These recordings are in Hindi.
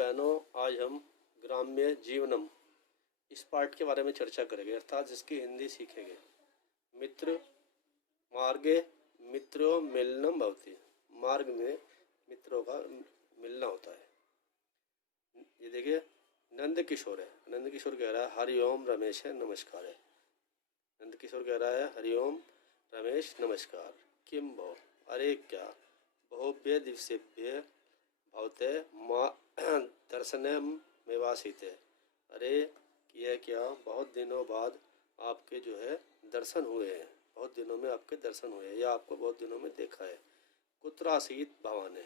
बहनों, आज हम ग्राम्य जीवनम इस पार्ट के बारे में चर्चा करेंगे, अर्थात जिसकी हिंदी सीखेंगे। मित्र मार्गे मित्रों मिलनम भवति, मार्ग में मित्रों का मिलना होता है। ये देखिए, नंद किशोर है। नंद किशोर कह रहा है हरिओम रमेश है, नमस्कार है। नंद किशोर कह रहा है हरिओम रमेश नमस्कार। किम भो, अरे क्या, बहुभ्य दिवसेभ्य भवते माँ दर्शने में वासित है। अरे यह क्या, बहुत दिनों बाद आपके जो है दर्शन हुए हैं, बहुत दिनों में आपके दर्शन हुए हैं या आपको बहुत दिनों में देखा है। कुत्रासीत भवाने,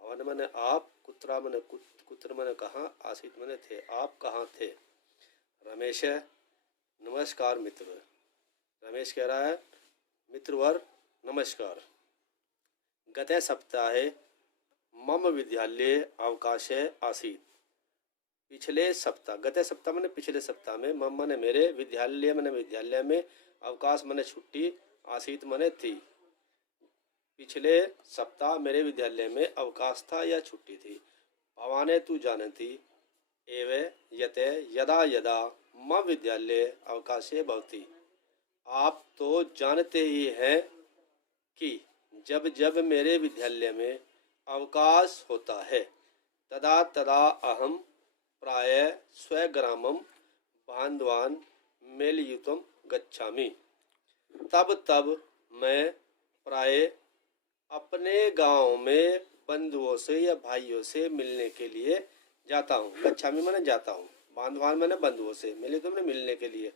भवाने मैंने आप, कुत्रा मैंने कुत्र मैंने कहाँ, आसीत मैंने थे, आप कहाँ थे। रमेश है, नमस्कार मित्र। रमेश कह रहा है मित्रवर नमस्कार। गते सप्ताहे मम विद्यालय अवकाशे आसीत। पिछले सप्ताह, गते सप्ताह मैंने पिछले सप्ताह में, मम मैंने मेरे, विद्यालय मैंने विद्यालय में, अवकाश मैंने छुट्टी, आसीत मैंने थी। पिछले सप्ताह मेरे विद्यालय में अवकाश था या छुट्टी थी। भवाने तू जानती एवे यते यदा यदा मम विद्यालय अवकाशे भवति। आप तो जानते ही हैं कि जब जब मेरे विद्यालय में अवकाश होता है, तदा तदा अहम प्राय स्वग्रामम बांधवान मेलयुतम गच्छामि। तब तब मैं प्राय अपने गांव में बंधुओं से या भाइयों से मिलने के लिए जाता हूँ। गच्छामि मैंने जाता हूँ, बांधवान मैंने बंधुओं से, मेलयुतम मैंने मिलने के लिए।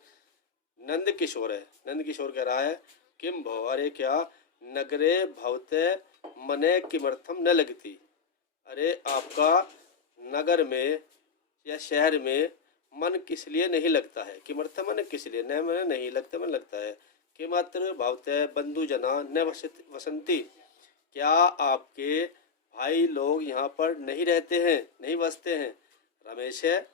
नंद किशोर है। नंद किशोर कह रहा है किम भव, अरे क्या, नगरे भवते मने किमर्थम न लगती। अरे आपका नगर में या शहर में मन किस लिए नहीं लगता है। किमर्थम मने किस लिए, न मैंने नहीं लगता, मन लगता है। किमत्र भवते बंधु जना न वसंती, क्या आपके भाई लोग यहाँ पर नहीं रहते हैं, नहीं बसते हैं। रमेश है,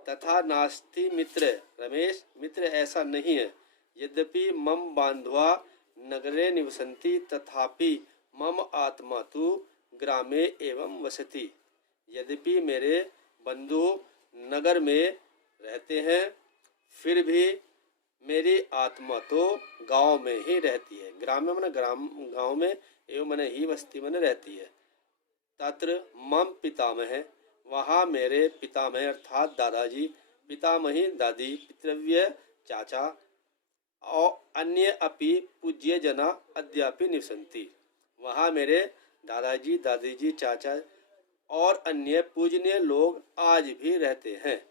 तथा नास्ति मित्र। रमेश, मित्र ऐसा नहीं है। यद्यपि मम बांधवा नगरे निवसन्ति तथापि मम आत्मा तु ग्रामे एवं वसति। यद्यपि मेरे बंधु नगर में रहते हैं, फिर भी मेरी आत्मा तो गांव में ही रहती है। ग्राम में मैंने गांव में, एवं मैंने ही बस्ती में रहती है। तत्र मम पितामह, वहाँ मेरे पितामह अर्थात दादाजी, पितामही दादी, पितृव्य चाचा और अन्य अपि पूज्य जना अद्यापि निवसन्ति। वहाँ मेरे दादाजी, दादी जी, चाचा और अन्य पूजनीय लोग आज भी रहते हैं।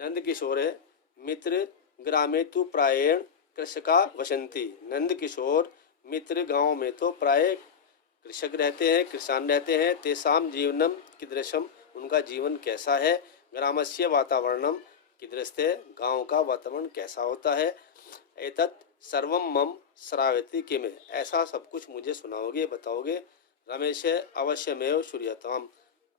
नंद किशोर है, मित्र ग्रामे तु प्रायेण कृषका वसंती। नंद किशोर, मित्र गांव में तो प्राय कृषक रहते हैं, किसान रहते हैं। तेसाम जीवनम कीदृशम, उनका जीवन कैसा है। ग्रामस्य वातावरणम कीदृशते, गांव का वातावरण कैसा होता है। एतत् सर्वम मम श्रावयति किम, ऐसा सब कुछ मुझे सुनाओगे, बताओगे। रमेश अवश्यमेव श्रूयताम,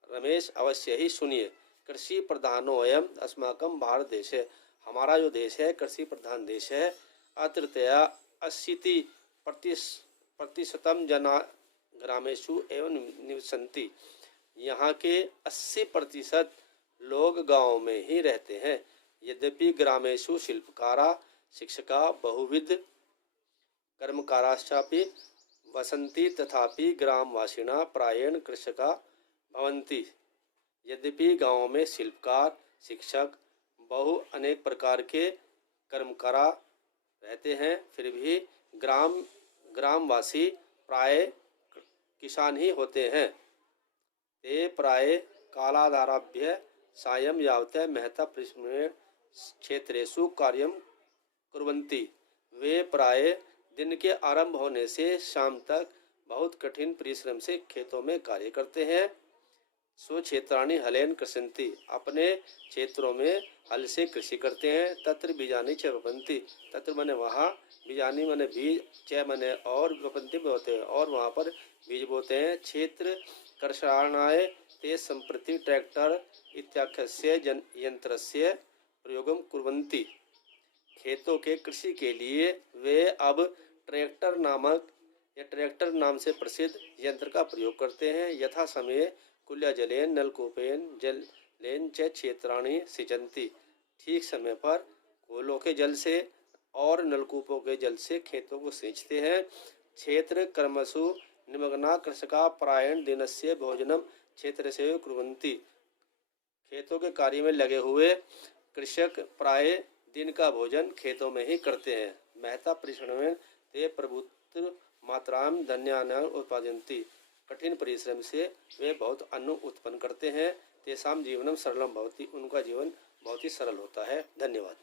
रमेश अवश्य ही सुनिए। कृषि प्रधानो अयम अस्माकं भारत देश है, हमारा जो देश है कृषि प्रधान देश है। अत्रतया 80% जना ग्रामेषु एवं निवसन्ति, यहाँ के 80% लोग गांव में ही रहते हैं। यद्यपि ग्रामेषु शिल्पकारा शिक्षका बहुविध कर्मकाराश्चापि वसन्ति तथापि ग्रामवासिना प्रायेण कृषका भवन्ति। यद्यपि गांव में शिल्पकार, शिक्षक, बहु अनेक प्रकार के कर्मकारा रहते हैं, फिर भी ग्रामवासी प्राय किसान ही होते हैं। ते प्राय कालादारभ्य सायं यावते महता परिश्रमेण क्षेत्रेषु कार्यं कुर्वन्ति। वे प्राय दिन के आरंभ होने से शाम तक बहुत कठिन परिश्रम से खेतों में कार्य करते हैं। स्वक्षेत्राणि हलेन कृषन्ति, अपने क्षेत्रों में हल से कृषि करते हैं। तत्र बीजानि च वपन्ति, तत्र मने वहाँ, बीजानि मने बीज, च मने और, वपन्ति बोते हैं और वहाँ पर बीज बोते हैं। क्षेत्र कर्षणाय ते सम्प्रति ट्रैक्टर इत्याख्यस्य यंत्रस्य प्रयोगम कुर्वन्ति। खेतों के कृषि के लिए वे अब ट्रैक्टर नामक या ट्रैक्टर नाम से प्रसिद्ध यंत्र का प्रयोग करते हैं। यथा समय कुल्या जलेन नलकूपेन जलेन च क्षेत्राणि सिंचन्ति। ठीक समय पर कूलों के जल से और नलकूपों के जल से खेतों को सींचते हैं। क्षेत्र कर्मसु निमग्ना कृषका प्रायण दिनस्य भोजनम क्षेत्र से कुर्वन्ति। खेतों के कार्य में लगे हुए कृषक प्राय दिन का भोजन खेतों में ही करते हैं। महता परिश्रमेण ते प्रभुत्र मात्राम धन्यानां उत्पादयन्ति। कठिन परिश्रम से वे बहुत अन्न उत्पन्न करते हैं। तेषां जीवनम सरलम भवति। उनका जीवन बहुत ही सरल होता है। धन्यवाद।